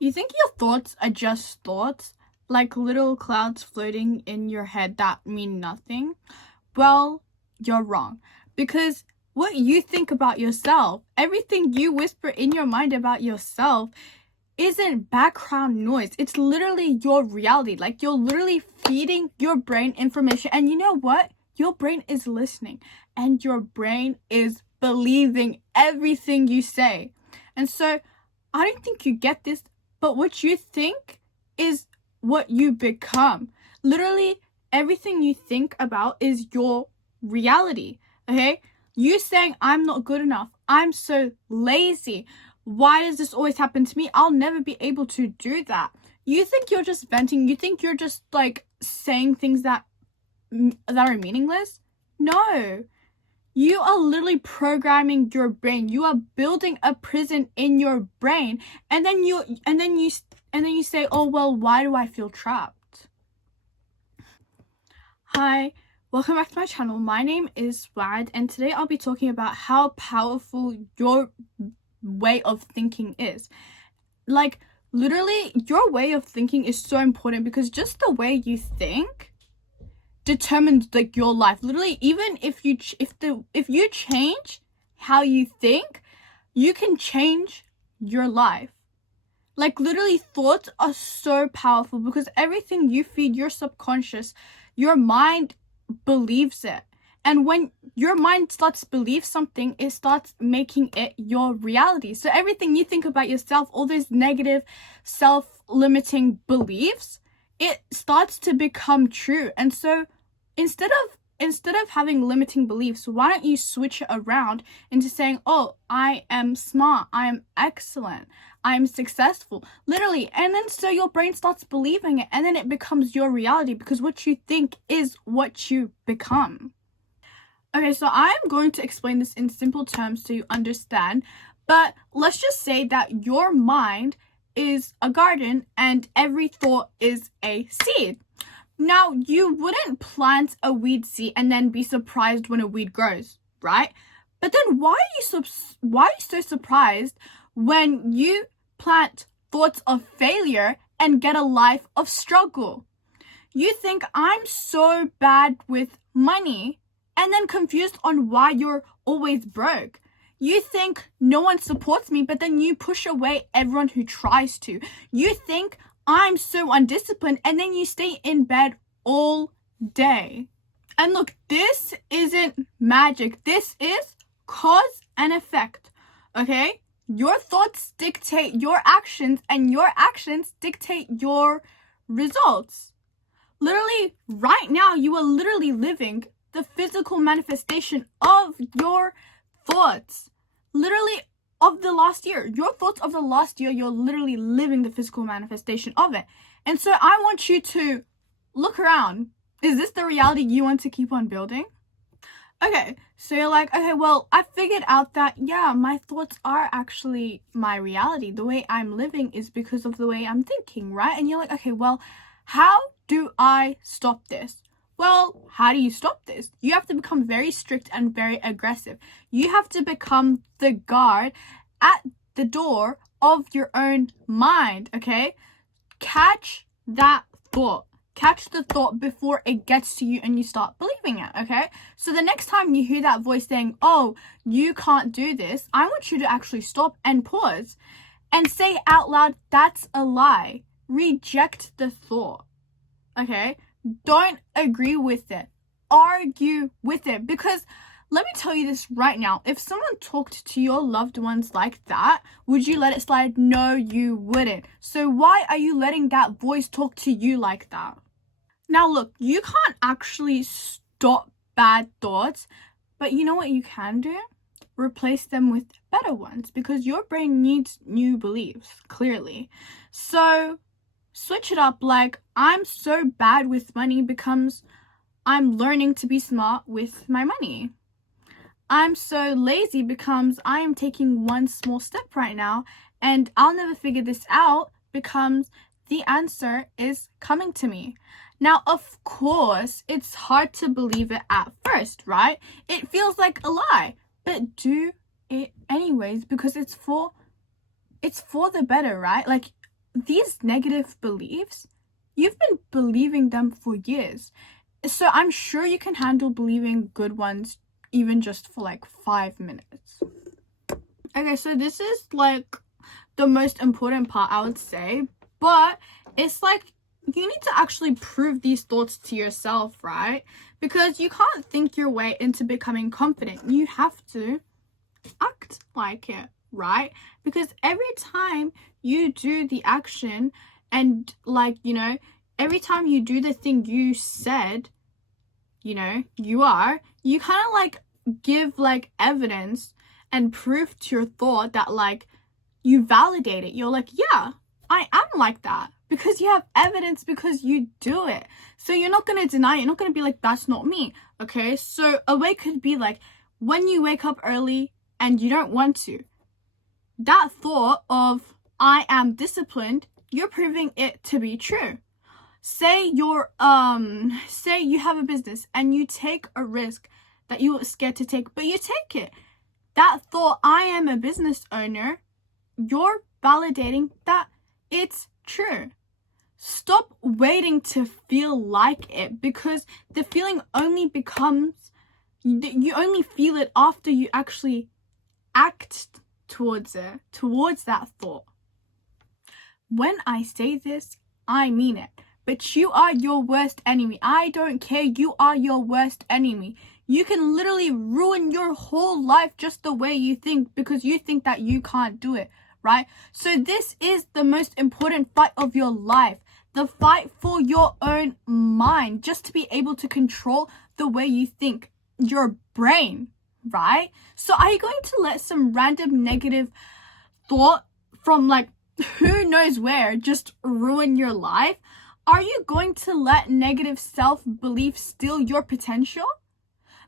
You think your thoughts are just thoughts, like little clouds floating in your head that mean nothing? Well, you're wrong. Because what you think about yourself, everything you whisper in your mind about yourself, isn't background noise. It's literally your reality. Like, you're literally feeding your brain information. And you know what? Your brain is listening. And your brain is believing everything you say. And so, I don't think you get this, but what you think is what you become. Literally, everything you think about is your reality, okay? You saying, I'm not good enough, I'm so lazy, why does this always happen to me? I'll never be able to do that. You think you're just venting, you think you're just like saying things that are meaningless? No. You are literally programming your brain. You are building a prison in your brain, and then you say, "Oh well, why do I feel trapped?" Hi, welcome back to my channel. My name is Waad, and today I'll be talking about how powerful your way of thinking is. Like, literally, your way of thinking is so important because just the way you think determines like your life. Literally, even if you change how you think, you can change your life. Like, literally, thoughts are so powerful because everything you feed your subconscious, your mind believes it. And when your mind starts to believe something, it starts making it your reality. So everything you think about yourself, all those negative self-limiting beliefs, it starts to become true. And so instead of having limiting beliefs, why don't you switch it around into saying, oh, I am smart, I am excellent, I'm successful, literally. And then so your brain starts believing it, and then it becomes your reality because what you think is what you become. Okay, so I'm going to explain this in simple terms so you understand, but let's just say that your mind is a garden and every thought is a seed. Now, you wouldn't plant a weed seed and then be surprised when a weed grows, right? But then why are you so surprised when you plant thoughts of failure and get a life of struggle? You think, I'm so bad with money, and then confused on why you're always broke. You think no one supports me, but then you push away everyone who tries to. You think, I'm so undisciplined, and then you stay in bed all day. And look, this isn't magic. This is cause and effect, okay? Your thoughts dictate your actions, and your actions dictate your results. Literally, right now, you are literally living the physical manifestation of your thoughts. Literally, of the last year. Your thoughts of the last year, you're literally living the physical manifestation of it. And so I want you to look around. Is this the reality you want to keep on building? Okay, so you're like, okay, well, I figured out that, yeah, my thoughts are actually my reality. The way I'm living is because of the way I'm thinking, right? And you're like, okay, well, how do I stop this? Well, how do you stop this? You have to become very strict and very aggressive. You have to become the guard at the door of your own mind, okay? Catch that thought. Catch the thought before it gets to you and you start believing it, okay? So the next time you hear that voice saying, oh, you can't do this, I want you to actually stop and pause and say out loud, that's a lie. Reject the thought, okay? Don't agree with it. Argue with it. Because let me tell you this right now. If someone talked to your loved ones like that, would you let it slide? No, you wouldn't. So why are you letting that voice talk to you like that? Now look, you can't actually stop bad thoughts, but you know what you can do? Replace them with better ones, because your brain needs new beliefs, clearly. So switch it up, like, I'm so bad with money becomes, I'm learning to be smart with my money. I'm so lazy becomes, I am taking one small step right now and I'll never figure this out becomes, the answer is coming to me. Now, of course, it's hard to believe it at first, right? It feels like a lie, but do it anyways because it's for the better, right? Like, these negative beliefs, you've been believing them for years. So I'm sure you can handle believing good ones even just for like 5 minutes. Okay, so this is like the most important part, I would say, but it's like you need to actually prove these thoughts to yourself, right? Because you can't think your way into becoming confident. You have to act like it, right? Because every time you do the action and like, you know, every time you do the thing you said, you know, you kind of like give like evidence and proof to your thought that like you validate it. You're like, yeah, I am like that, because you have evidence, because you do it. So you're not going to deny it. You're not going to be like, that's not me. Okay, so a way could be like when you wake up early and you don't want to, that thought of I am disciplined, you're proving it to be true. Say you have a business and you take a risk that you were scared to take, but you take it. That thought, I am a business owner, you're validating that it's true. Stop waiting to feel like it, because the feeling only becomes, you only feel it after you actually act towards it, towards that thought. When I say this, I mean it. But you are your worst enemy. I don't care. You are your worst enemy. You can literally ruin your whole life just the way you think, because you think that you can't do it, right? So this is the most important fight of your life. The fight for your own mind, just to be able to control the way you think, your brain, right? So are you going to let some random negative thought from like who knows where just ruin your life? Are you going to let negative self-belief steal your potential?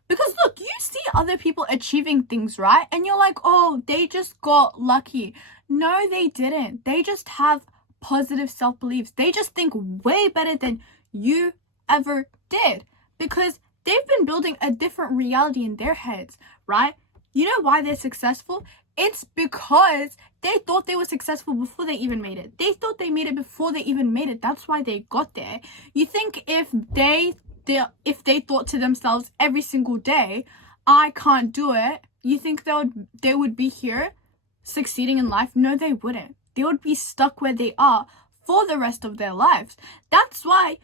Because look, you see other people achieving things, right? And you're like, oh, they just got lucky. No, they didn't. They just have positive self-beliefs. They just think way better than you ever did, because they've been building a different reality in their heads, right? You know why they're successful? It's because they thought they were successful before they even made it. They thought they made it before they even made it. That's why they got there. You think if they thought to themselves every single day, I can't do it, you think they would be here succeeding in life? No, they wouldn't. They would be stuck where they are for the rest of their lives. That's why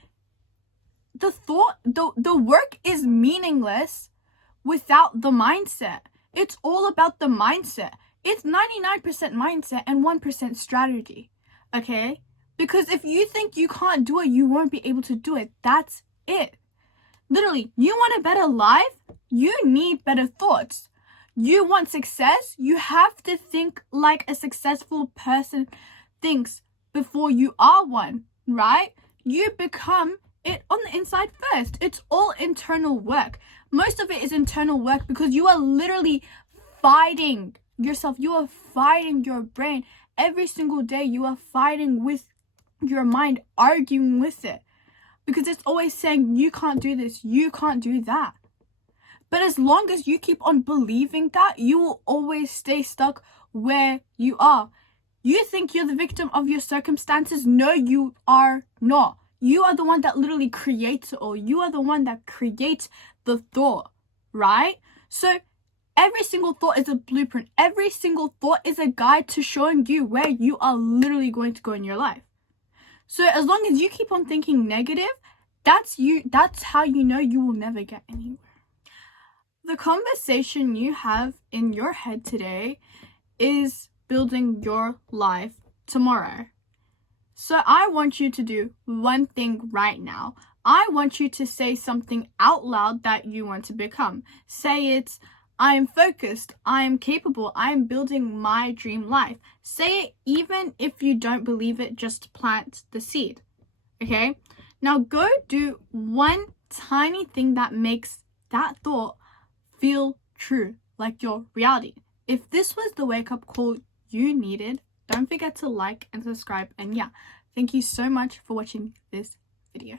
the work is meaningless without the mindset. It's all about the mindset. It's 99% mindset and 1% strategy, okay? Because if you think you can't do it, you won't be able to do it. That's it. Literally, you want a better life? You need better thoughts. You want success? You have to think like a successful person thinks before you are one, right? You become it on the inside first. It's all internal work. Most of it is internal work because you are literally fighting yourself. You are fighting your brain every single day. You are fighting with your mind, arguing with it, because it's always saying you can't do this, you can't do that. But as long as you keep on believing that, you will always stay stuck where you are. You think you're the victim of your circumstances? No, you are not. You are the one that literally creates it all. You are the one that creates the thought, right? So every single thought is a blueprint. Every single thought is a guide to showing you where you are literally going to go in your life. So as long as you keep on thinking negative, that's how you know you will never get anywhere. The conversation you have in your head today is building your life tomorrow. So I want you to do one thing right now. I want you to say something out loud that you want to become. Say it's, I am focused, I am capable, I am building my dream life. Say it even if you don't believe it, just plant the seed. Okay? Now go do one tiny thing that makes that thought feel true, like your reality. If this was the wake-up call you needed, don't forget to like and subscribe. And yeah, thank you so much for watching this video.